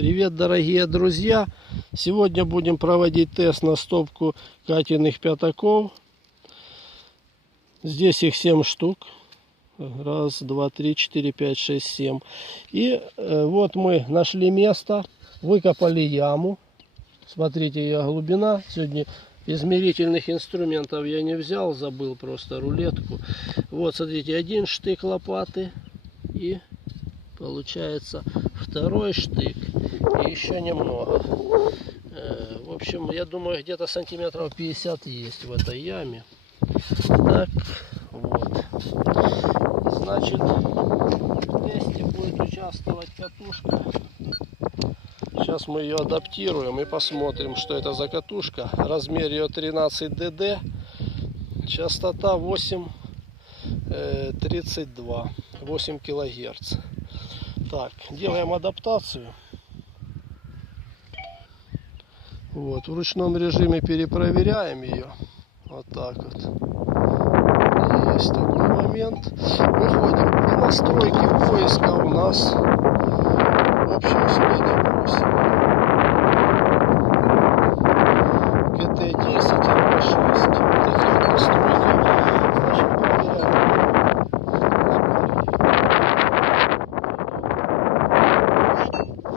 Привет, дорогие друзья! Сегодня будем проводить тест на стопку Катиных пятаков. Здесь их 7 штук. Раз, два, три, четыре, пять, шесть, 7. И вот мы нашли место, выкопали яму. Смотрите, ее глубина. Сегодня измерительных инструментов я не взял, забыл просто рулетку. Вот, смотрите, один штык лопаты и получается второй штык и еще немного. В общем, я думаю, где-то сантиметров 50 есть в этой яме. Так, вот. Значит, в тесте будет участвовать катушка. Сейчас мы ее адаптируем и посмотрим, что это за катушка. Размер ее 13 ДД. Частота 8,32. 8 килогерц. Так, делаем адаптацию. Вот, в ручном режиме перепроверяем ее. Вот так вот. Есть такой момент. Выходим по настройке поиска у нас. Общее усиление 8. ГТ-10 РП-6. Такие вот настройки. Значит, проверяем.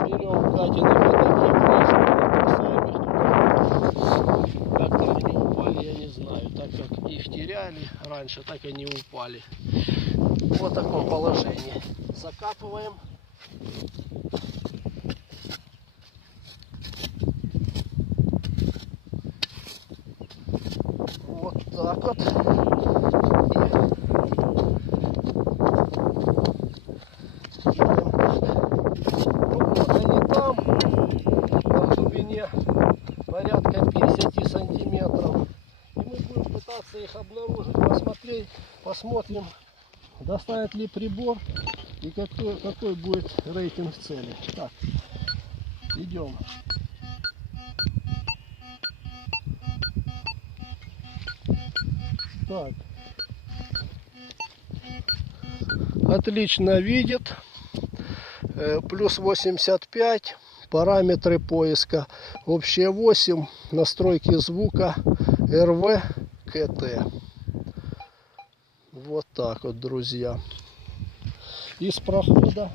Берем Катины пятаки, бросаем их туда. Как-то они упали, я не знаю. Так как их теряли раньше, так они упали. Вот в таком положении. Закапываем. Вот так вот. Порядка 50 сантиметров. И мы будем пытаться их обнаружить, посмотреть, посмотрим, достанет ли прибор и какой будет рейтинг цели. Так, идем. Так. Отлично видит. Плюс 85. Параметры поиска общие 8, настройки звука РВ КТ. Вот так вот, друзья. Из прохода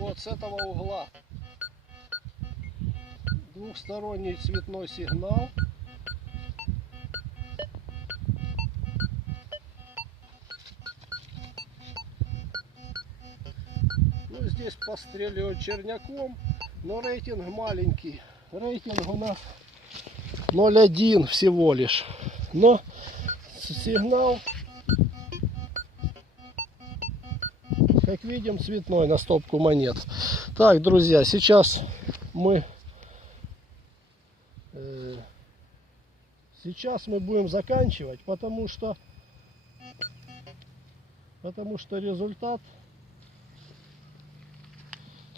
вот с этого угла двухсторонний цветной сигнал. Ну, здесь постреливают черняком, но рейтинг маленький. Рейтинг у нас 0,1 всего лишь. Но сигнал, как видим, цветной на стопку монет. Так, друзья, сейчас мы будем заканчивать, потому что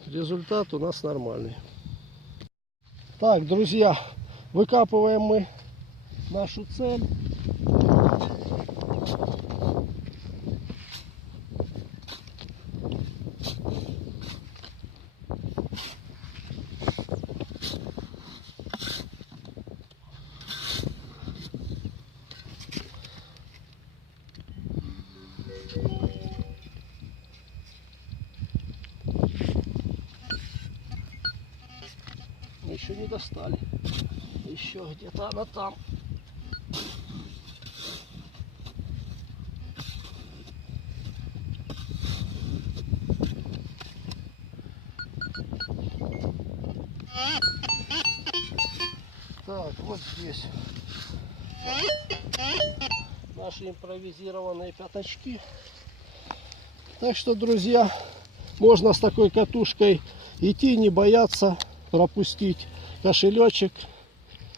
результат у нас нормальный. Так, друзья, выкапываем мы нашу цель. Еще не достали. Еще где-то она там. Так, вот здесь наши импровизированные пятачки. Так что, друзья, можно с такой катушкой идти, не бояться пропустить кошелечек,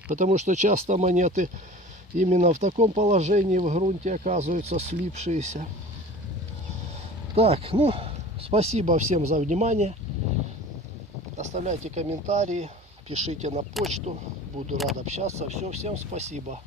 потому что часто монеты именно в таком положении в грунте оказываются слипшиеся. Так, ну, Спасибо всем за внимание. Оставляйте комментарии, пишите на почту. Буду рад общаться. Все, всем спасибо.